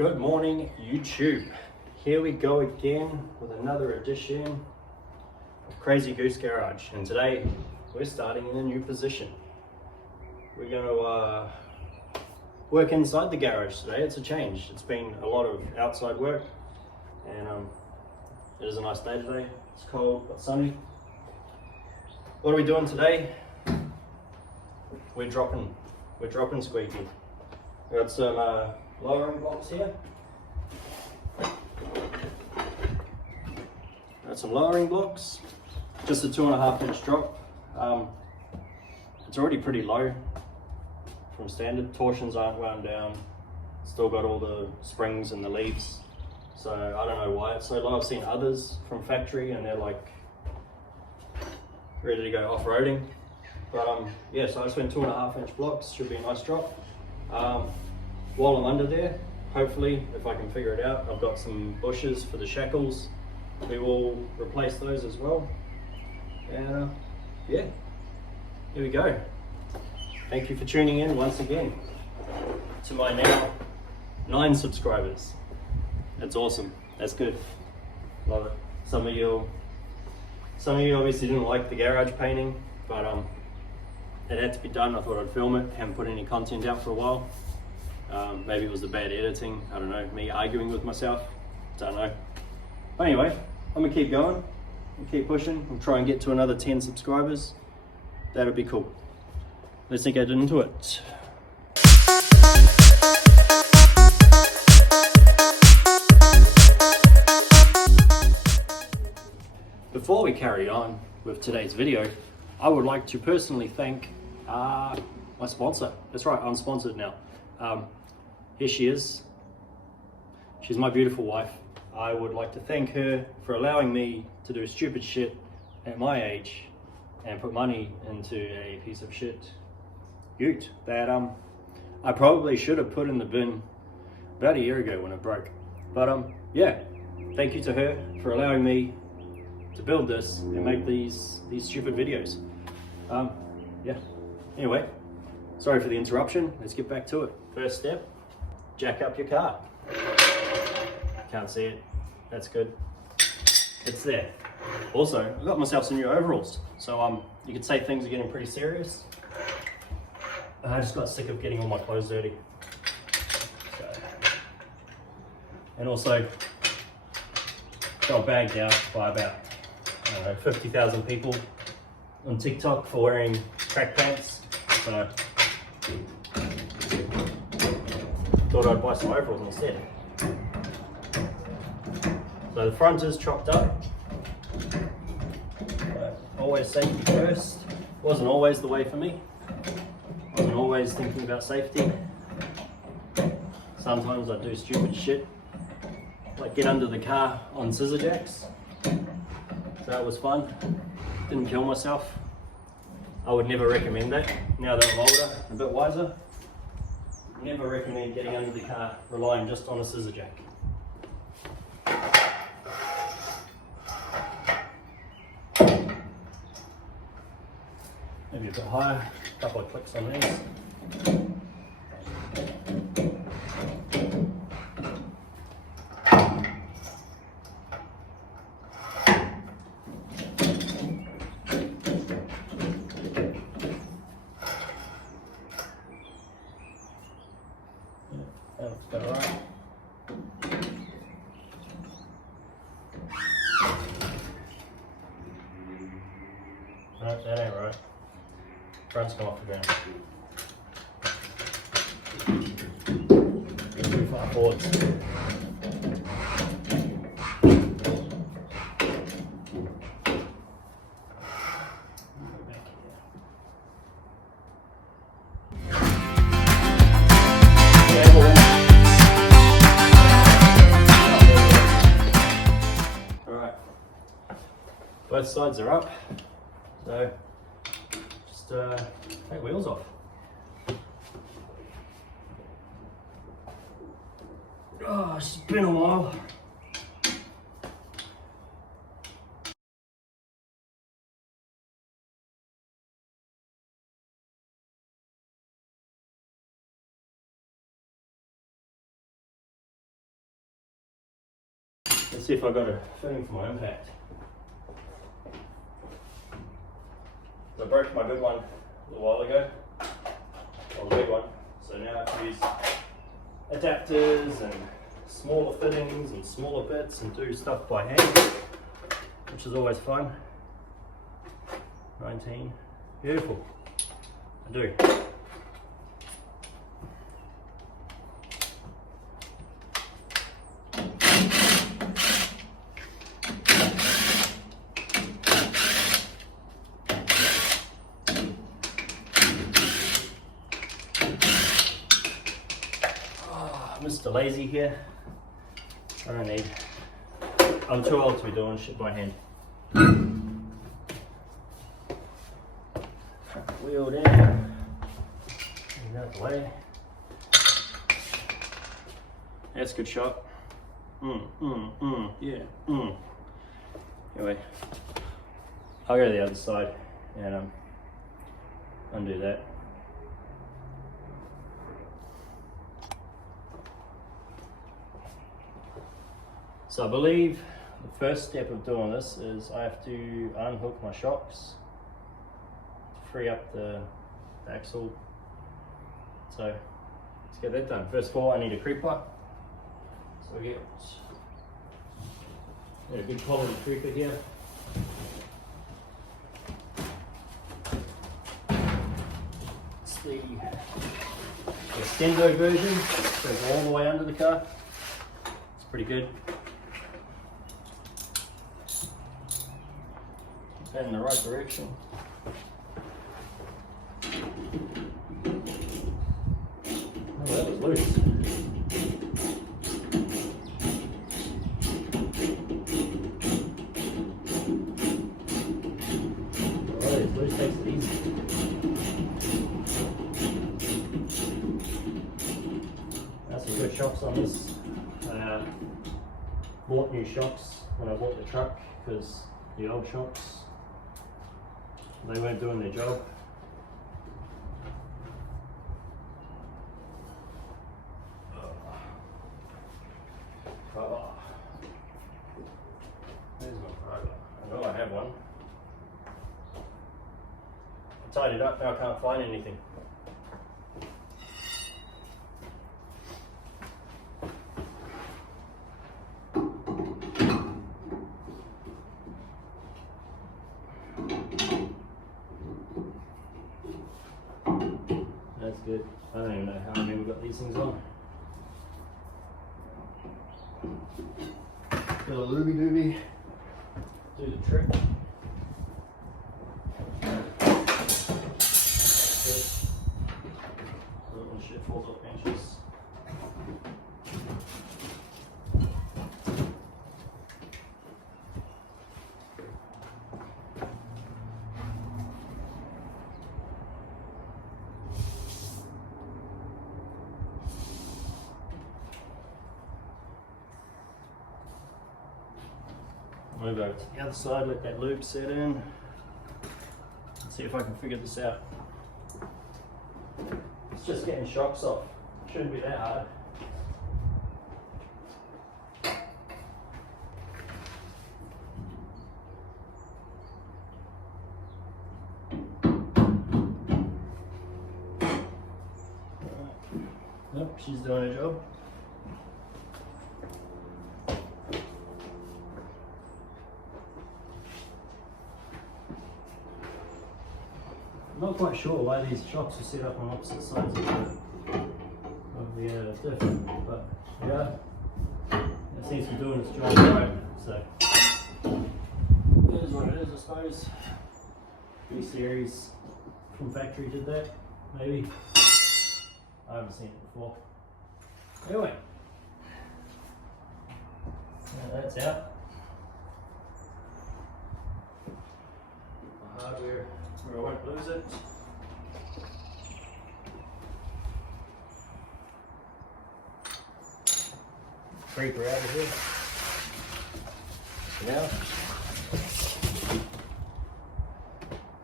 Good morning, YouTube. Here we go again with another edition of Crazy Goose Garage, and today we're starting in a new position. We're going to work inside the garage today. It's a change. It's been a lot of outside work, and it is a nice day today. It's cold but sunny. What are we doing today? We're dropping Squeaky. We've got some lowering blocks here. Got some lowering blocks, just a 2.5 inch drop. It's already pretty low from standard. Torsions aren't wound down. Still got all the springs and the leaves. So I don't know why it's so low. I've seen others from factory and they're like ready to go off-roading. But yeah, so I just went 2.5 inch blocks, should be a nice drop. While I'm under there, hopefully, if I can figure it out, I've got some bushes for the shackles. We will replace those as well. And yeah, here we go. Thank you for tuning in once again to my now 9 subscribers. That's awesome. That's good. Love it. Some of you obviously didn't like the garage painting, but it had to be done. I thought I'd film it. Haven't put any content out for a while. Maybe it was the bad editing. I don't know. Me arguing with myself. Don't know. But anyway, I'm gonna keep going. I'm keep pushing. I'll try and get to another 10 subscribers. That'll be cool. Let's get into it. Before we carry on with today's video, I would like to personally thank my sponsor. That's right, I'm sponsored now. Here she is. She's my beautiful wife. I would like to thank her for allowing me to do stupid shit at my age and put money into a piece of shit ute that I probably should have put in the bin about a year ago when it broke. But yeah, thank you to her for allowing me to build this and make these stupid videos. Yeah, anyway, sorry for the interruption. Let's get back to it. First step, jack up your car. Can't see it. That's good. It's there. Also, I got myself some new overalls. So you could say things are getting pretty serious. I just got sick of getting all my clothes dirty. So, and also got bagged out by about, I don't know, 50,000 people on TikTok for wearing track pants. So thought I'd buy some overalls instead. So the front is chopped up. Always safety first. Wasn't always the way for me. Wasn't always thinking about safety. Sometimes I do stupid shit, like get under the car on scissor jacks. So that was fun. Didn't kill myself. I would never recommend that. Now that I'm older, a bit wiser, never recommend getting under the car relying just on a scissor jack. Maybe a bit higher, a couple of clicks on these. That looks about right. No, that ain't right. Front's come off the ground. Too far forwards. Alright. Both sides are up. So just take wheels off. Oh, it's been a while. Let's see if I got a fitting for my impact. So I broke my good one a little while ago, or the big one, so now I have to use adapters and smaller fittings and smaller bits and do stuff by hand, which is always fun. 19, beautiful, I do. Mr. Lazy here. I don't need. I'm too old to be doing shit by hand. Wheel down. Move out the way. That's a good shot. Yeah. Anyway, I'll go to the other side and undo that. So I believe the first step of doing this is I have to unhook my shocks to free up the axle. So let's get that done. First of all, I need a creeper. So we get a good quality creeper here. It's the extendo version, it goes all the way under the car. It's pretty good. Head in the right direction. Oh, that was loose. Oh, it's loose, takes it easy. That's some good shocks on this. Bought new shocks when I bought the truck because the old shocks, they weren't doing their job. There's my probe. I know I have one. I tied it up, now I can't find anything. That's good. I don't even know how many we've got these things on. Got a looby dooby. Do the trick. Little shit falls off benches. Move over to the other side, let that loop set in. Let's see if I can figure this out. It's just getting shocks off. Shouldn't be that hard. Nope, she's doing her job. I'm not quite sure why these shocks are set up on opposite sides of the diff, but yeah, it seems to be doing its job right, so it is what it is, I suppose. B-series from factory did that, maybe. I haven't seen it before. Anyway, that's out. The hardware where I won't lose it. Creeper out of here. Now.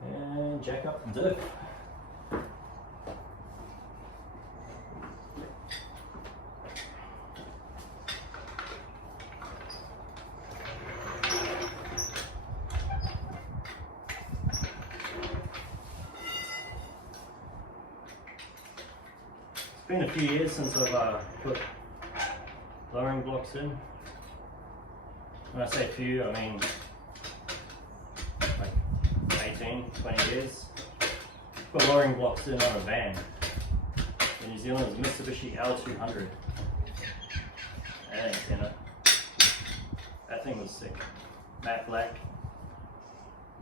And jack up the diff. been a few years since I've put lowering blocks in. When I say few, I mean like 18, 20 years. Put lowering blocks in on a van. In New Zealand, it's Mitsubishi L200. And you know, that thing was sick. Matte black,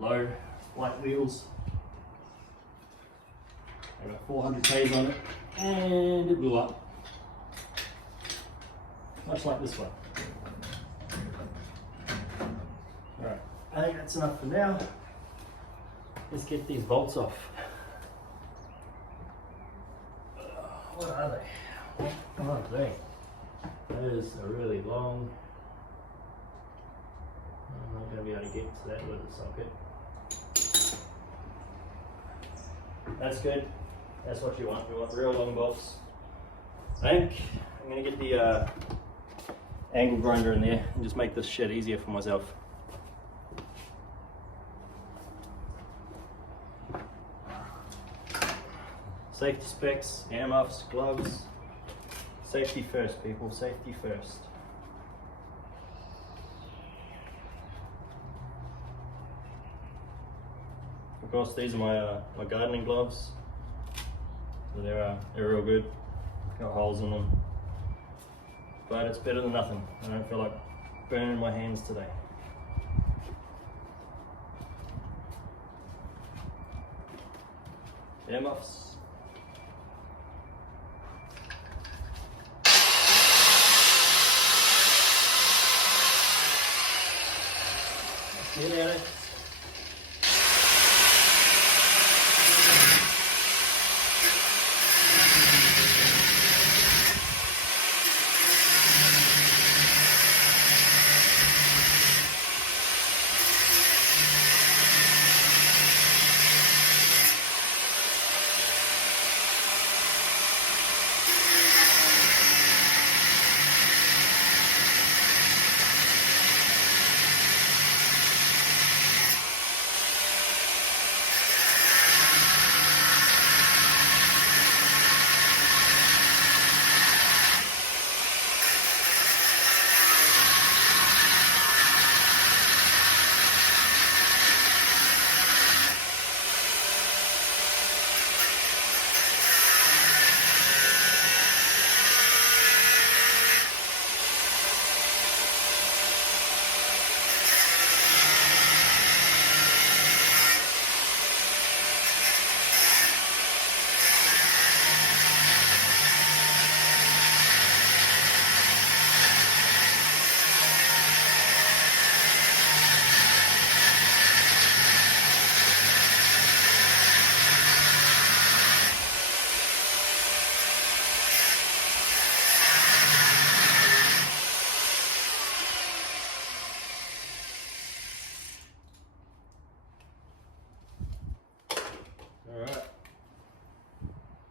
low, white wheels. I got 400 Ks on it, and it blew up. Much like this one. Alright, I think that's enough for now. Let's get these bolts off. What are they? What are they? That is a really long. I'm not going to be able to get to that with the socket. That's good. That's what you want. We want real long bolts. I think I'm going to get the angle grinder in there and just make this shit easier for myself. Safety specs, earmuffs, gloves. Safety first, people. Safety first. Of course, these are my gardening gloves. So they're real good. Got holes in them, but it's better than nothing. I don't feel like burning my hands today. Earmuffs. Get at it.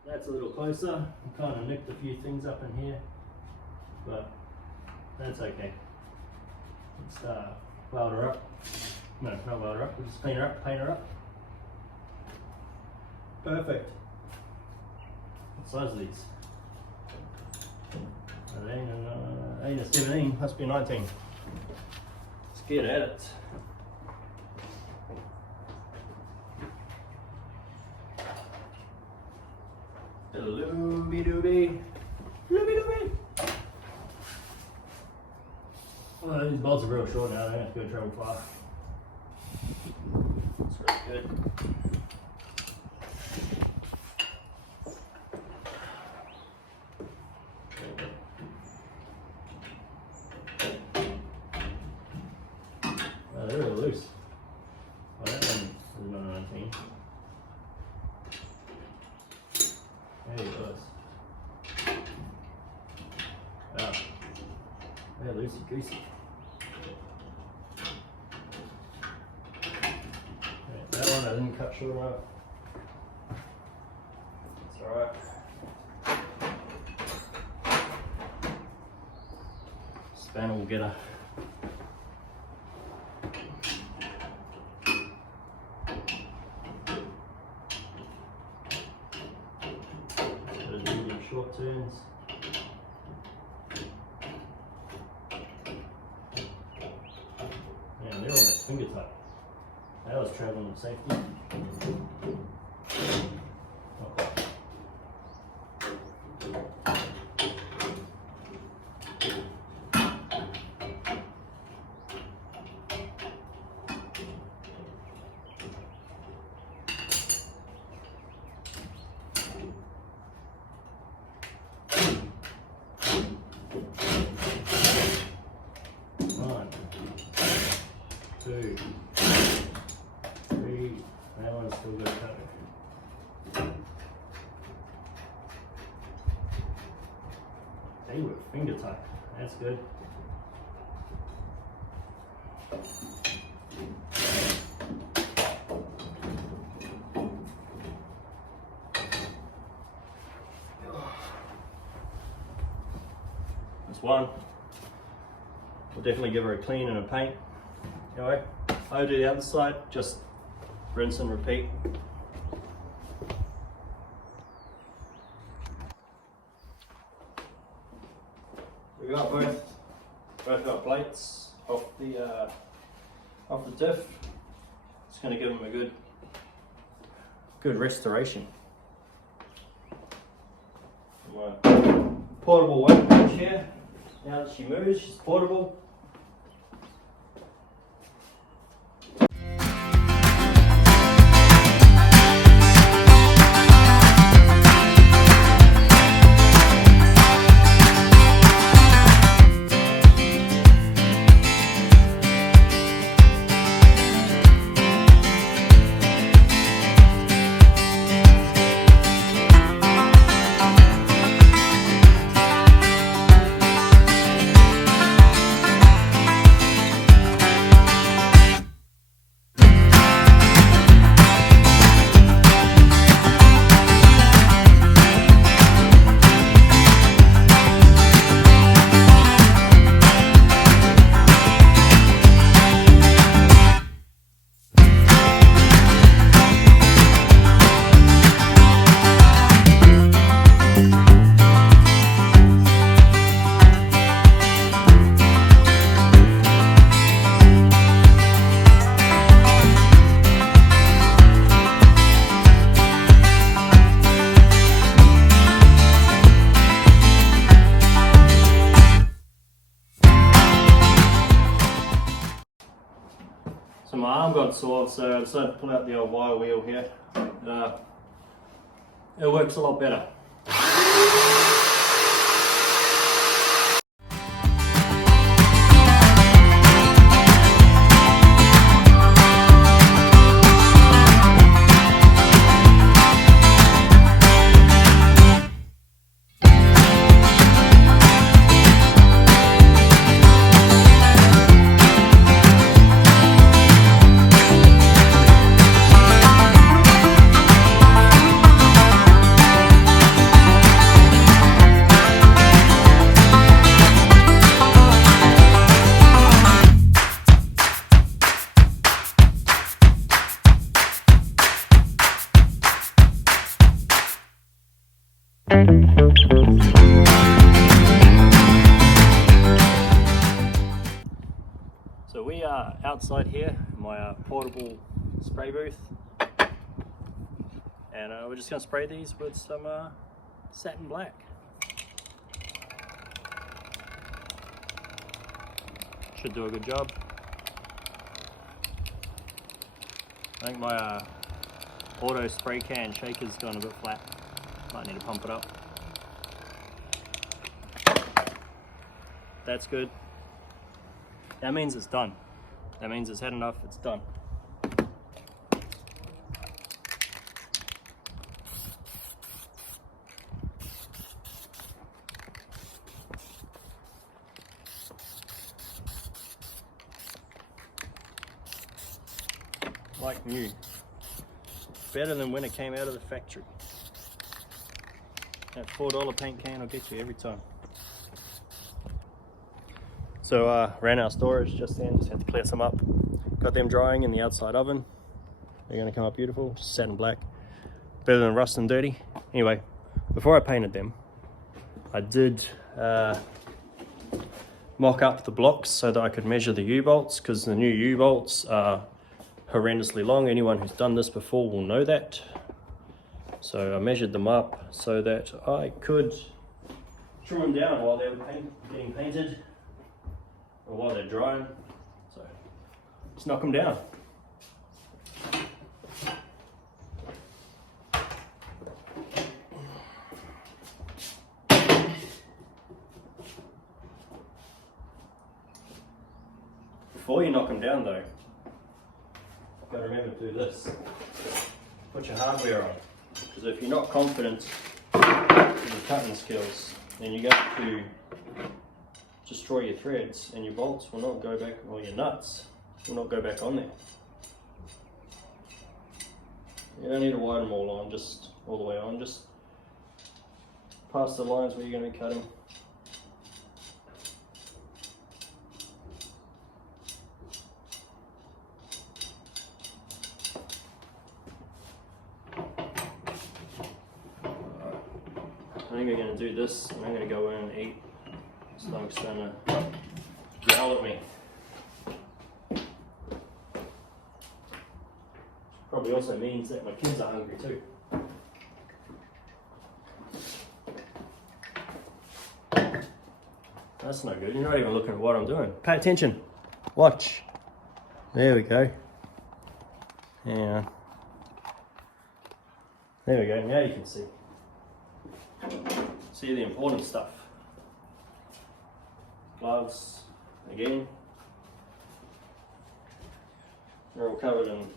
That's a little closer. I kind of nicked a few things up in here, but that's okay. Let's weld her up. No, not weld her up. We'll just clean her up, paint her up. Perfect. What size are these? Ain't a 17, must be 19. Let's get at it. Looby dooby. Looby dooby. Well, these bolts are real short now, they don't have to go travel far. That's really good. Oh, they're really loose. Oh, that one is about 19. There it goes. Wow. They're loosey goosey. Right, that one I didn't cut short enough. It's alright. Spanner will get her. Short turns. finger tight. That was traveling with safety. Okay. One, two, three. That one's still got cover. They were finger tight. That's good. That's one. We'll definitely give her a clean and a paint. Anyway, I'll do the other side, just rinse and repeat. We got both got plates off the diff. It's going to give them a good restoration. My portable workbench here. Now that she moves, she's portable. So my arm got sore, so I decided to pull out the old wire wheel here. It works a lot better. So we are outside here in my portable spray booth, and we're just going to spray these with some satin black. Should do a good job. I think my auto spray can shaker's gone a bit flat. Might need to pump it up. That's good. That means it's done. That means it's had enough, it's done. Like new. Better than when it came out of the factory. That $4 paint can will get you every time. So ran out of storage just then, just had to clear some up. Got them drying in the outside oven. They're gonna come up beautiful, just satin black. Better than rust and dirty. Anyway, before I painted them, I did mock up the blocks so that I could measure the U-bolts, because the new U-bolts are horrendously long. Anyone who's done this before will know that. So I measured them up so that I could trim them down while they were getting painted, or while they're drying. So let's knock them down. Before you knock them down though, you've got to remember to do this. Put your hardware on. Because if you're not confident in your cutting skills, then you're going to destroy your threads and your bolts will not go back, or your nuts will not go back on there. You don't need to wire them all on, just all the way on, just past the lines where you're going to be cutting. I think I'm going to do this, and I'm going to go in and eat. Stomach's going to growl at me. Probably also means that my kids are hungry too. That's no good. You're not even looking at what I'm doing. Pay attention. Watch. There we go. Yeah. There we go. Now you can see. See the important stuff. Gloves, again. They're all covered in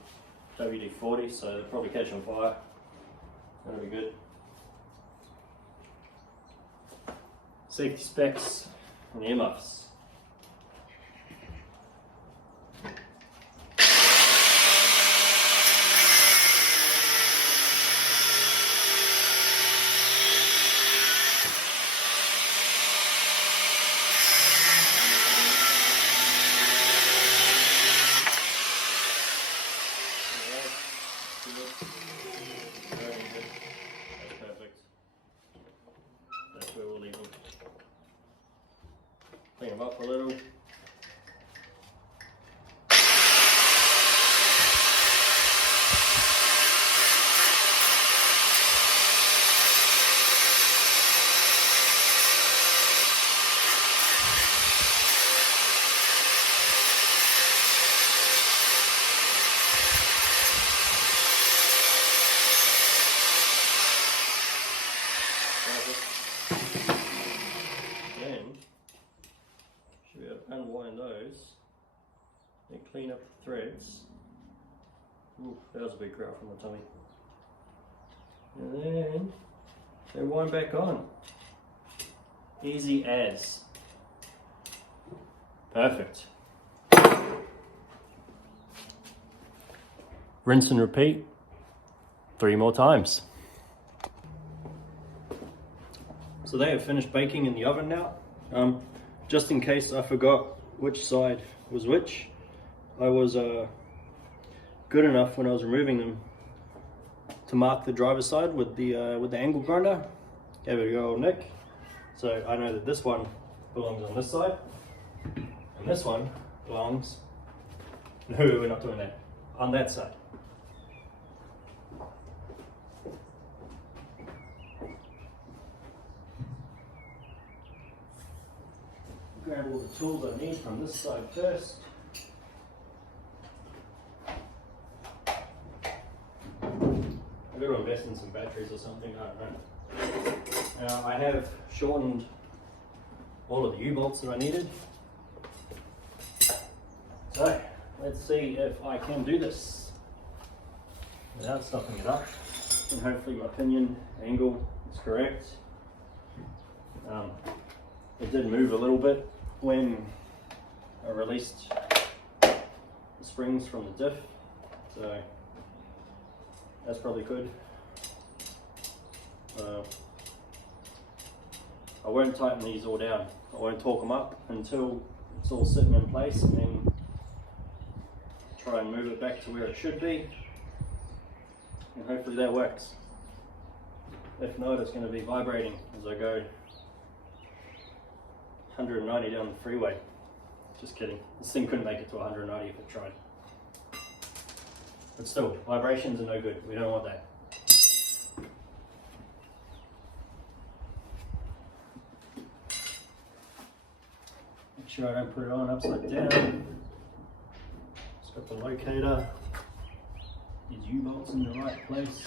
WD-40, so they'll probably catch on fire. That'll be good. Safety specs and earmuffs. Clean them up a little. Unwind those, then clean up the threads. Ooh, that was a big growl from my tummy. And then they wind back on. Easy as. Perfect. Rinse and repeat 3 more times. So they have finished baking in the oven now. Just in case I forgot which side was which, I was good enough when I was removing them to mark the driver's side with the angle grinder. Gave it a go, old Nick. So I know that this one belongs on this side, and this one belongs, no, we're not doing that, on that side. Grab all the tools I need from this side first. I've got to invest in some batteries or something, I don't know. Now I have shortened all of the U-bolts that I needed. So let's see if I can do this without stopping it up. And hopefully my pinion angle is correct. It did move a little bit when I released the springs from the diff, so that's probably good. I won't tighten these all down. I won't torque them up until it's all sitting in place, and then try and move it back to where it should be, and hopefully that works. If not, it's going to be vibrating as I go. 190 down the freeway. Just kidding. This thing couldn't make it to 190 if it tried. But still, vibrations are no good. We don't want that. Make sure I don't put it on upside down. It's got the locator. These U-bolts in the right place.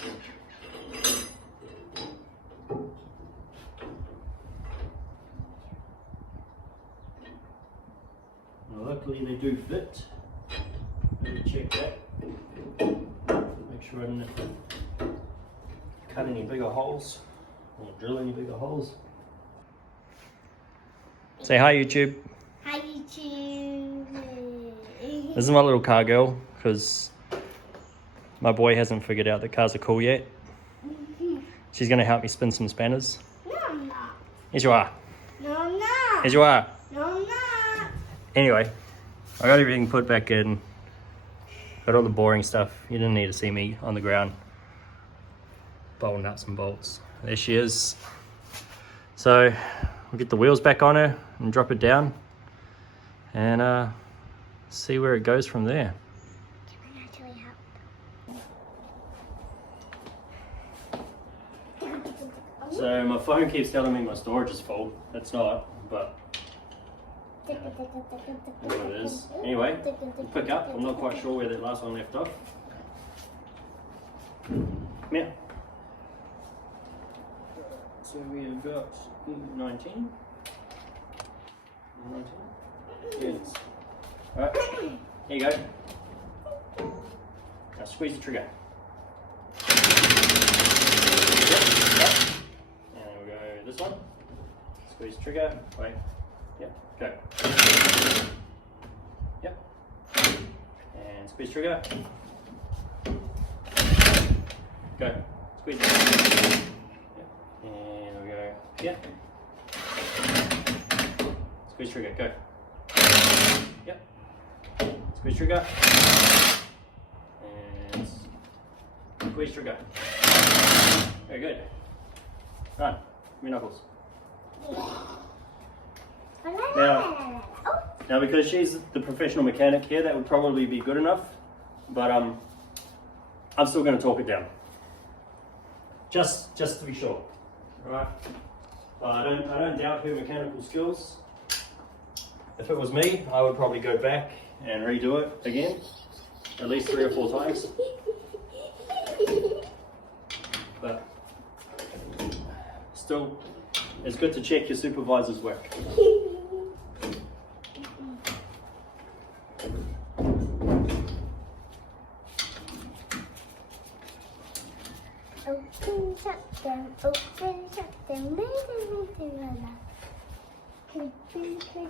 Well, luckily they do fit. Let me check that. Make sure I didn't cut any bigger holes or drill any bigger holes. Say hi, YouTube. Hi, YouTube. This is my little car girl because my boy hasn't figured out that cars are cool yet. She's going to help me spin some spanners. No, I'm not. Yes, you are. No, I'm not. Yes, you are. No, I'm not. Anyway, I got everything put back in. Got all the boring stuff. You didn't need to see me on the ground bolting nuts and bolts. There she is. So we'll get the wheels back on her and drop it down and see where it goes from there. Can I actually help? So my phone keeps telling me my storage is full. It's not, but that's what it is. Anyway, we'll pick up. I'm not quite sure where that last one left off. Come here. So we have got 19. 19. Yes. Alright, here you go. Now squeeze the trigger. Yep. And we'll go this one. Squeeze the trigger. Wait. Yep. Go. Yep. And squeeze trigger. Go. Squeeze it. Yep. And we'll go. Yep. Squeeze trigger. Go. Yep. Squeeze trigger. And squeeze trigger. Very good. Done. Give me knuckles. Now because she's the professional mechanic here, that would probably be good enough. But I'm still going to talk it down. Just to be sure. Alright. I don't doubt her mechanical skills. If it was me, I would probably go back and redo it again, at least 3 or 4 times. But still, it's good to check your supervisor's work. Open, shut them,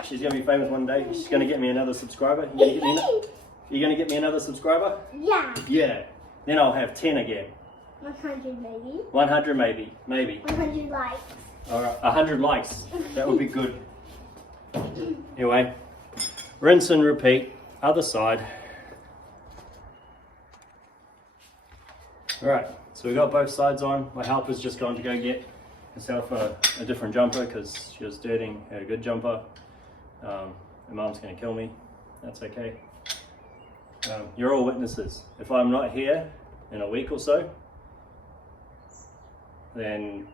She's going to be famous one day. She's going to get me another subscriber. You going to get me another subscriber? Yeah. Yeah. Then I'll have 10 again. 100 maybe. 100 maybe. Maybe. 100 likes. Alright, 100 likes. That would be good. Anyway, rinse and repeat. Other side. Alright, so we got both sides on. My helper's just gone to go get herself a different jumper because she was dirtying her good jumper. Her mom's going to kill me. That's okay. You're all witnesses. If I'm not here in a week or so, then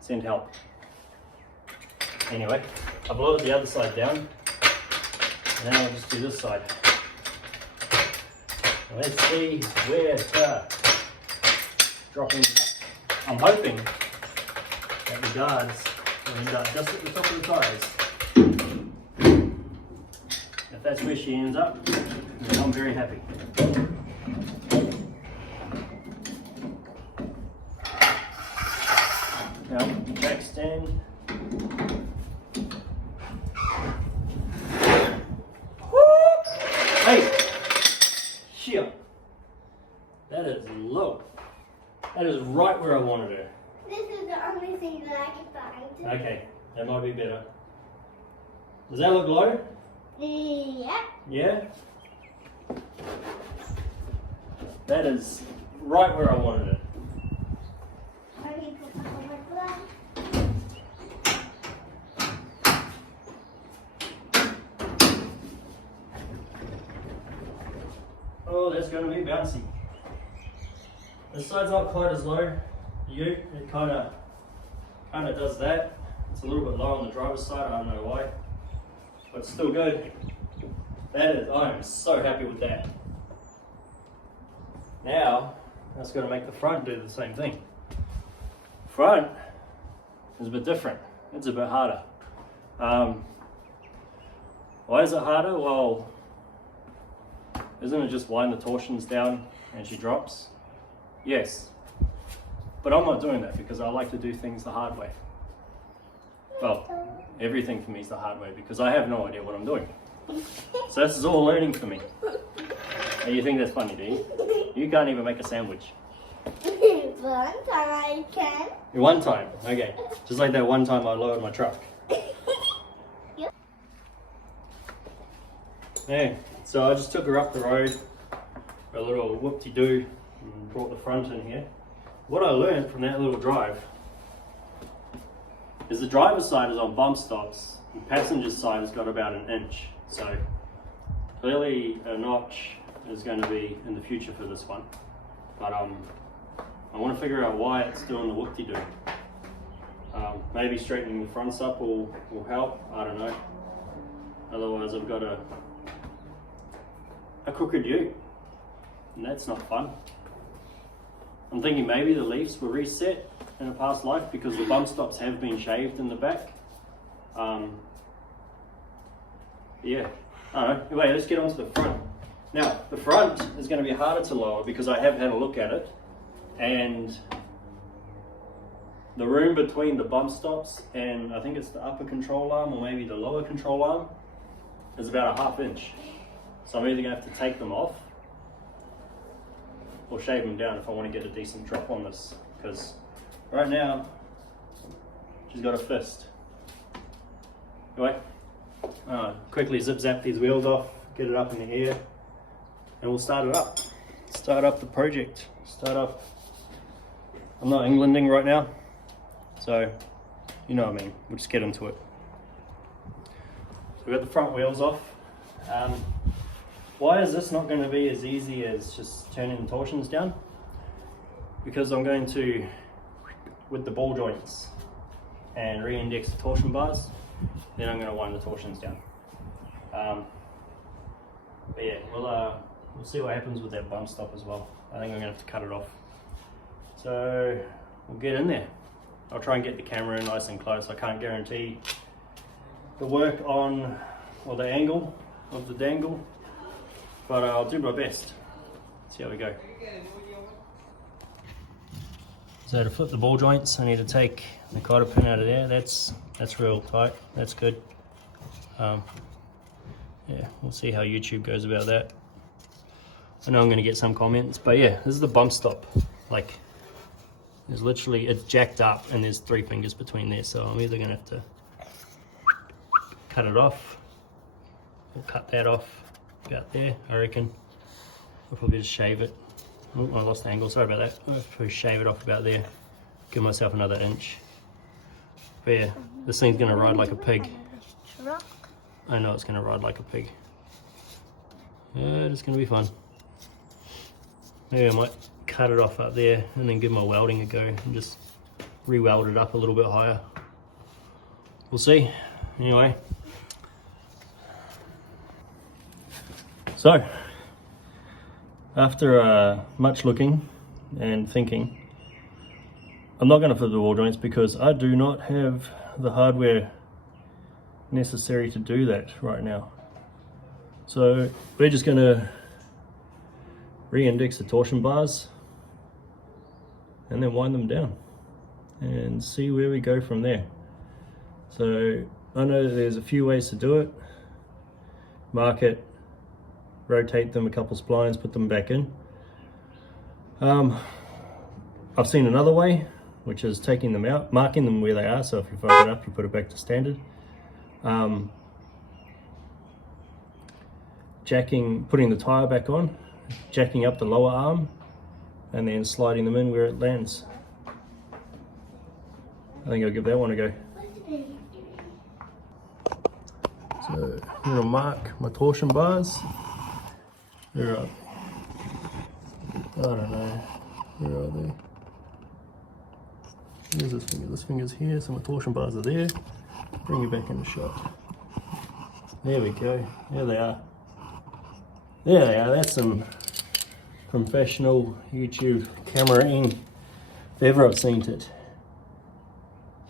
send help. Anyway, I've lowered the other side down. And now I'll just do this side. Let's see where dropping it up. I'm hoping that the guards will end up just at the top of the tires. If that's where she ends up, then I'm very happy. Now, jack stand. Hey! Shit! That is low. That is right where I wanted her. This is the only thing that I can find. Okay, that might be better. Does that look low? Yeah. Yeah? That is right where I wanted it. Oh, that's going to be bouncy. This side's not quite as low. It kind of does that. It's a little bit low on the driver's side. I don't know why, but it's still good. I am so happy with that. Now, that's going to make the front do the same thing. Front is a bit different. It's a bit harder. Why is it harder? Well, isn't it just wind the torsions down and she drops? Yes. But I'm not doing that because I like to do things the hard way. Well, everything for me is the hard way because I have no idea what I'm doing. So this is all learning for me. And you think that's funny, do you? You can't even make a sandwich. One time I can. One time, okay. Just like that one time I lowered my truck. Yep. Yeah, so I just took her up the road, a little whoop-de-doo, and brought the front in here. What I learned from that little drive is the driver's side is on bump stops, the passenger side has got about 1 inch. So clearly a notch is going to be in the future for this one. But I want to figure out why it's doing the whoop-de-doo. Maybe straightening the fronts up will help, I don't know. Otherwise I've got a crooked ute, and that's not fun. I'm thinking maybe the leaves were reset in a past life because the bump stops have been shaved in the back. Yeah, I don't know. Anyway, let's get on to the front. Now, the front is going to be harder to lower because I have had a look at it, and the room between the bump stops and I think it's the upper control arm or maybe the lower control arm is about 1/2 inch. So I'm either going to have to take them off or shave them down if I want to get a decent drop on this, because right now she's got a fist. Anyway, quickly zip zap these wheels off, get it up in the air, and we'll start it up. Start up the project. Start up. I'm not Englanding right now, so you know what I mean. We'll just get into it. So we've got the front wheels off. Why is this not going to be as easy as just turning the torsions down? Because I'm going to, with the ball joints and reindex the torsion bars, then I'm going to wind the torsions down. But yeah, we'll see what happens with that bump stop as well. I think I'm going to have to cut it off. So we'll get in there. I'll try and get the camera in nice and close. I can't guarantee the work on, or the angle of the dangle, but I'll do my best. See how we go. So to flip the ball joints, I need to take the cotter pin out of there. That's real tight. That's good. Yeah, we'll see how YouTube goes about that. I know I'm going to get some comments, but yeah, this is the bump stop. Like, there's literally, it's jacked up and there's 3 fingers between there, so I'm either going to have to cut it off or cut that off about there, I reckon. I'll probably just shave it. Oh, I lost the angle, sorry about that. I'll probably shave it off about there, give myself another 1 inch. But yeah, this thing's going to ride like a pig. I know it's going to ride like a pig. It's going to be fun. Maybe I might cut it off up there and then give my welding a go and just re-weld it up a little bit higher. We'll see. Anyway. So, after much looking and thinking, I'm not going to flip the ball joints because I do not have the hardware necessary to do that right now. So we're just going to re-index the torsion bars and then wind them down and see where we go from there. So I know there's a few ways to do it. Mark it, rotate them a couple splines, put them back in. I've seen another way, which is taking them out, marking them where they are, so if you fuck it up you put it back to standard. Putting the tire back on, jacking up the lower arm, and then sliding them in where it lands. I think I'll give that one a go. So I'm going to mark my torsion bars. They're I don't know. Where are they? There's this finger. This finger's here. Some torsion bars are there. Bring you back into shot. There we go. There they are. There they are. That's some professional YouTube cameraing if ever I've seen it.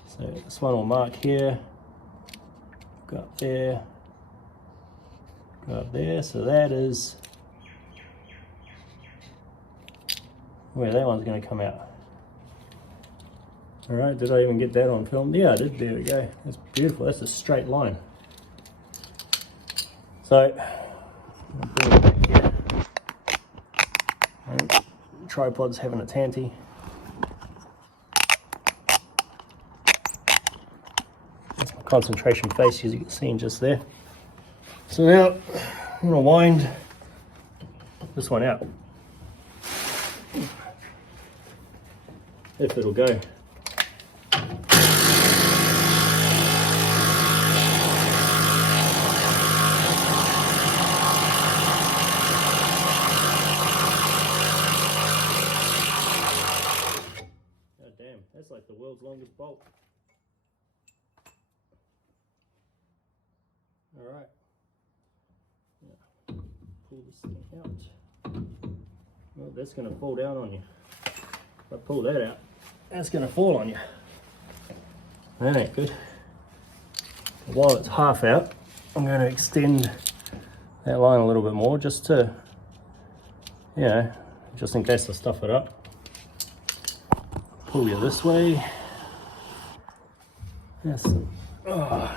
So this one will mark here. Go up there. Go up there. So that is where that one's going to come out. Alright, did I even get that on film? Yeah, I did. There we go. That's beautiful. That's a straight line. So, I'll bring it back here. And tripod's having a tanty. That's my concentration face, as you can see just there. So now, I'm going to wind this one out. If it'll go. Damn, that's like the world's longest bolt. Alright. Pull this thing out. Well, that's going to fall down on you. If I pull that out, that's going to fall on you. That ain't good. While it's half out, I'm going to extend that line a little bit more just to, you know, just in case I stuff it up. Pull you this way. Yes. Oh.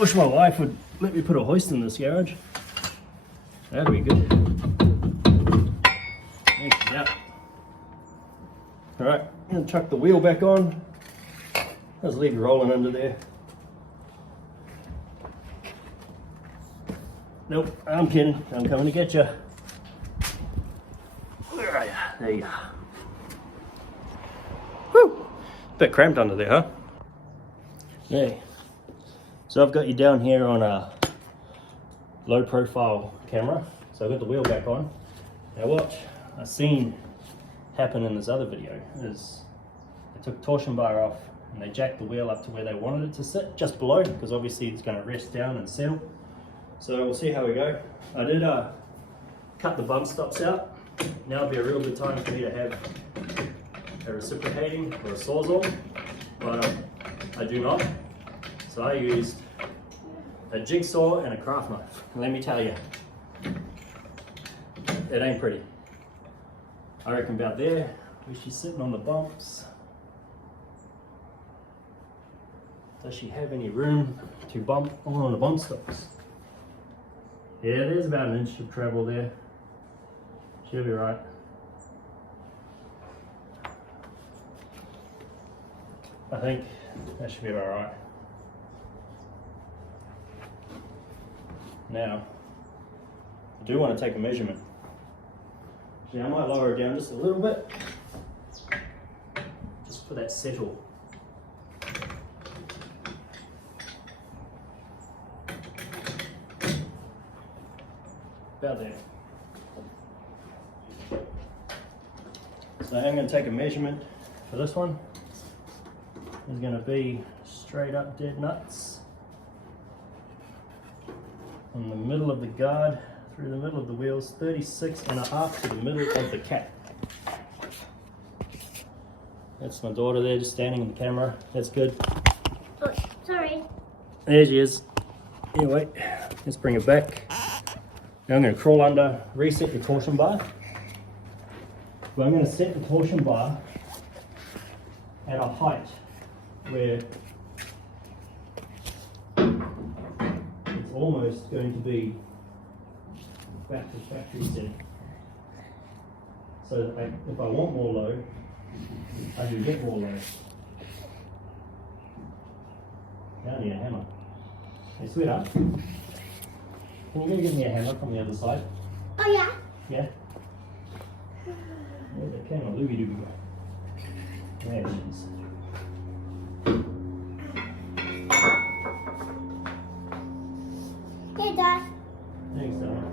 Wish my wife would let me put a hoist in this garage. That'd be good. There she's out. Alright, I'm going to chuck the wheel back on. Just leave it rolling under there. Nope, I'm kidding. I'm coming to get you. Where are you? There you are. Woo! Bit cramped under there, huh? Yeah. So I've got you down here on a low profile camera. So I've got the wheel back on. Now what I've seen happen in this other video is they took torsion bar off and they jacked the wheel up to where they wanted it to sit, just below, because obviously it's going to rest down and settle. So we'll see how we go. I did cut the bump stops out. Now would be a real good time for me to have a reciprocating or a sawzall, but I do not. So I used a jigsaw and a craft knife. And let me tell you, it ain't pretty. I reckon about there, where she's sitting on the bumps. Does she have any room to bump on the bump stops? Yeah, there's about an inch of travel there. She'll be right. I think that should be about right. Now, I do want to take a measurement. Now I might lower it down just a little bit, just for that settle. About there. So I'm going to take a measurement for this one. It's going to be straight up dead nuts from the middle of the guard through the middle of the wheels, 36.5 to the middle of the cap. That's my daughter there just standing in the camera. That's good. Oh, sorry. There she is. Anyway, let's bring it back. Now I'm going to crawl under, reset the torsion bar. But I'm going to set the torsion bar at a height where it's almost going to be back to factory setting. So that if I want more low, I can get more low. Now I need a hammer. Hey sweetheart, can you go get me a hammer from the other side? Oh yeah? Yeah? Where's that camera? Loogie doogie go. There it is. Hey Dad. Thanks, darling.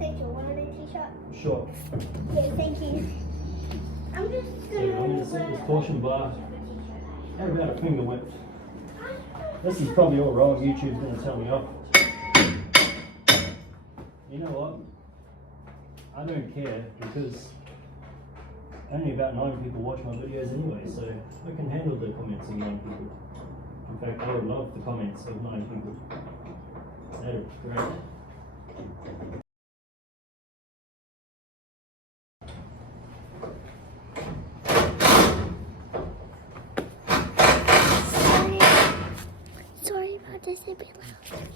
thank you. Want a t-shirt? Sure. Okay, thank you. I'm just So I'm going to set this torsion bar at about a finger width. This is probably all wrong. YouTube's going to tell me off. You know what? I don't care because only about 9 people watch my videos anyway, so I can handle the comments of 9 people. In fact, I would love the comments of 9 people. That is great. Sorry about this, a bit loud.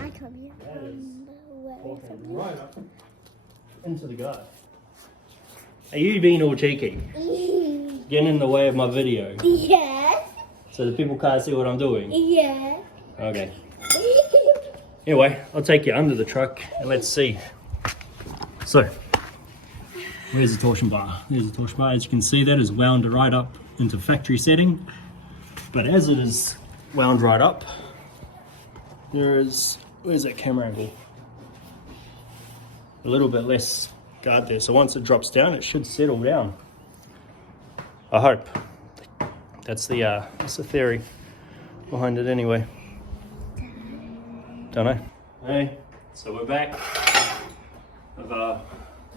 I come here from Right up into the guy. Are you being all cheeky? Getting in the way of my video? Yes. So the people can't see what I'm doing? Yes. Okay. Anyway, I'll take you under the truck and let's see. So, where's the torsion bar? There's the torsion bar. As you can see, that is wound right up into factory setting. But as it is wound right up, there is, where's that camera angle? A little bit less guard there. So once it drops down, it should settle down. I hope. That's the theory behind it anyway. Don't know. Hey, so we're back. I've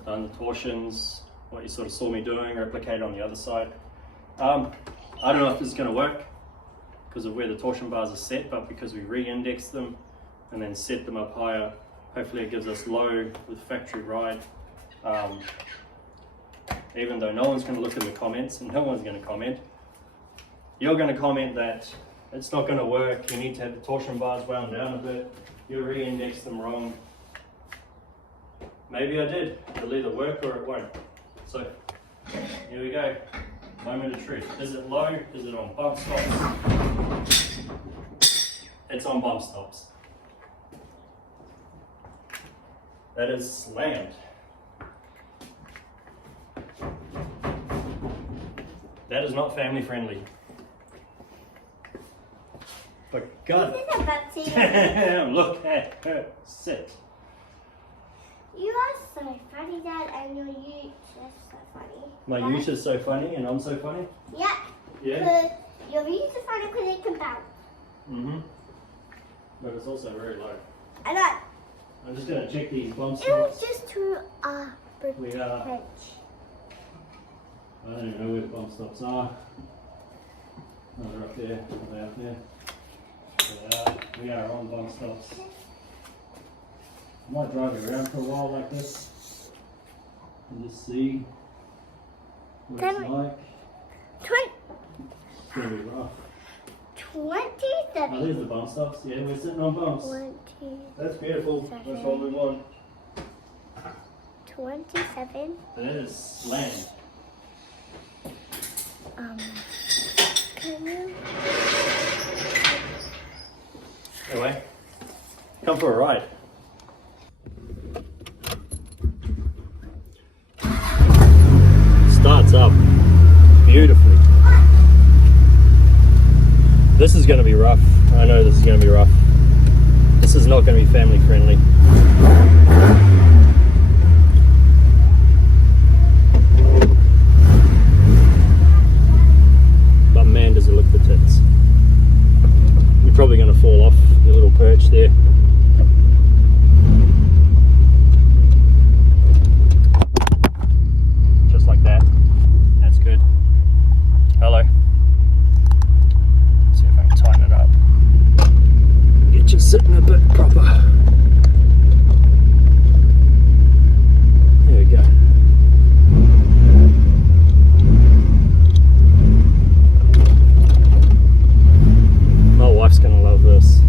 done the torsions, what you sort of saw me doing, replicated on the other side. I don't know if this is going to work because of where the torsion bars are set, but because we re-indexed them and then set them up higher, hopefully it gives us low with factory ride. Even though no one's going to look in the comments and no one's going to comment, you're going to comment that it's not going to work, you need to have the torsion bars wound down a bit, you re-index them wrong. Maybe I did. It'll either work or it won't. So, here we go. Moment of truth. Is it low? Is it on bump stops? It's on bump stops. That is slammed. That is not family friendly. But God, damn, look at her sit. You are so funny, Dad, and your ute is so funny. My ute is so funny and I'm so funny? Yeah. Yeah? Because your ute is funny because it can bounce. Mm-hmm. But it's also very low. I know. I'm just going to check these bump It was stops. just to We are. I don't even know where the bump stops are. Oh, they're up there. Are they up there? We are on bump stops. I might drive it around for a while like this and just see what it's like. It's going to be rough. 27. Oh, there's the bump stops. Yeah, we're sitting on bumps. 20, That's beautiful. That's what we want. 27. That is slammed. Can you? Anyway, come for a ride. Starts up beautifully. This is going to be rough. I know this is going to be rough. This is not going to be family friendly. But man, does it look for tits. You're probably going to fall off your little perch there. Just like that. That's good. Hello. See if I can tighten it up. Get you sitting a bit proper. There we go. My wife's gonna love this.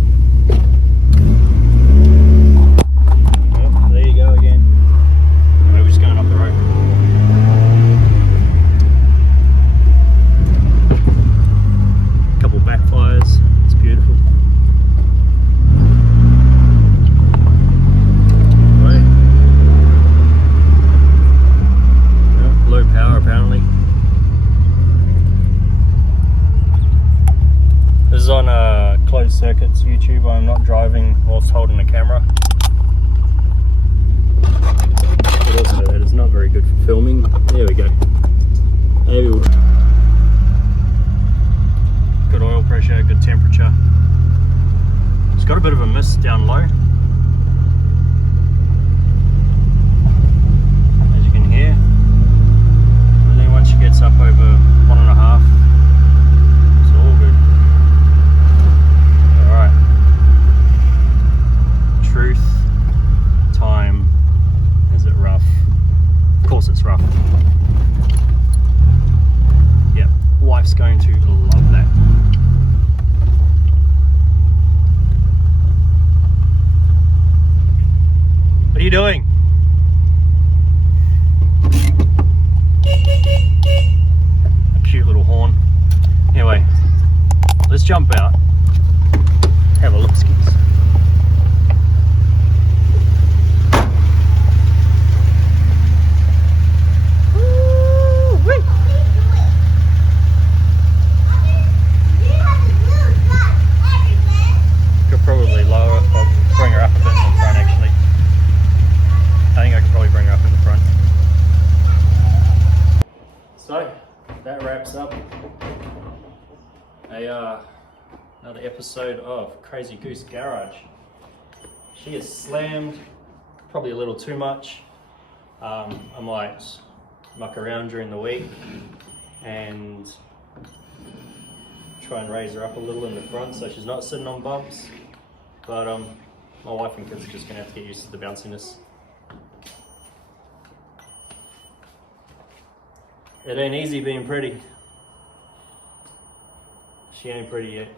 I'm not driving whilst holding the camera. But also that is not very good for filming. There we go. Maybe we'll... Good oil pressure, good temperature. It's got a bit of a mist down low, as you can hear. And then once she gets up over 1.5, it's all good. Alright. Truth, time, is it rough? Of course it's rough. Yeah, wife's going to love that. What are you doing? A cute little horn. Anyway, let's jump out. Have a look, skis. Could probably lower it, but bring her up a bit in the front actually. I think I could probably bring her up in the front. So, that wraps up another episode of Crazy Goose Garage. She is slammed, probably a little too much. I might muck around during the week and try and raise her up a little in the front so she's not sitting on bumps. But my wife and kids are just going to have to get used to the bounciness. It ain't easy being pretty. She ain't pretty yet.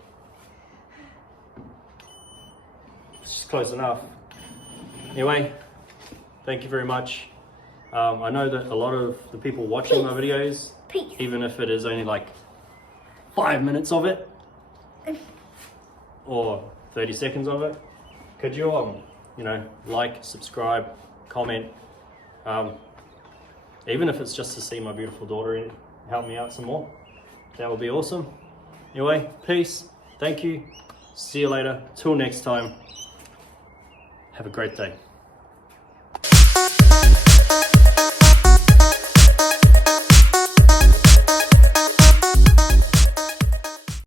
She's close enough. Anyway, thank you very much. I know that a lot of the people watching my videos, even if it is only like 5 minutes of it, or 30 seconds of it, could you, like, subscribe, comment, even if it's just to see my beautiful daughter and help me out some more, that would be awesome. Anyway, peace, thank you, see you later, till next time, have a great day.